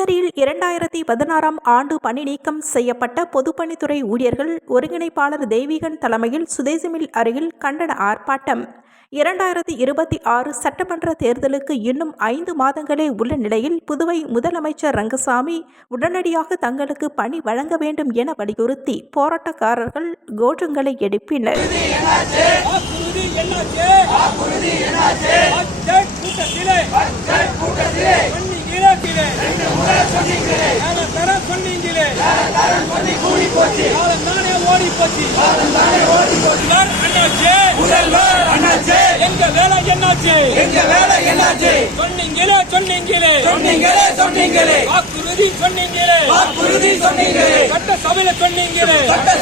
புதுச்சேரியில் 2016ஆம் ஆண்டு பணி நீக்கம் செய்யப்பட்ட பொதுப்பணித்துறை ஊழியர்கள் ஒருங்கிணைப்பாளர் தெய்வீகன் தலைமையில் சுதேசி மில் அருகில் கண்டன ஆர்ப்பாட்டம். 2026 சட்டமன்ற தேர்தலுக்கு இன்னும் 5 மாதங்களே உள்ள நிலையில் புதுவை முதலமைச்சர் ரங்கசாமி உடனடியாக தங்களுக்கு பணி வழங்க வேண்டும் என வலியுறுத்தி போராட்டக்காரர்கள் கோஷங்களை எழுப்பினர். எங்க வேலை என்னாச்சு சொன்னீங்களே வாக்குறுதி சொன்னீங்களே சட்டசபையில சொன்னீங்களே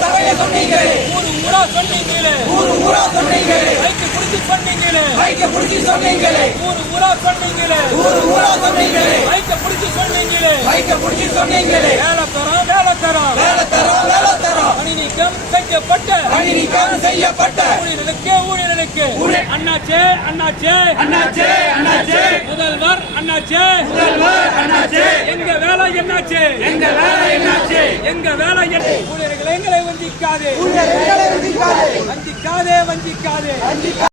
ஊரா சொன்னீங்களே வைக்க புடிச்சு சொன்னீங்களே ஊரா சொன்னீங்களே வைக்க புடிச்சு சொன்னீங்களே வேலை தரோம் பணி நீக்கம் செய்யப்பட்ட ஊழியர்களுக்கு அண்ணாச்சே முதல்வர் அண்ணாச்சே எங்க வேலை என்னாச்சு ஊழியர்களை எங்களை வஞ்சிக்காதே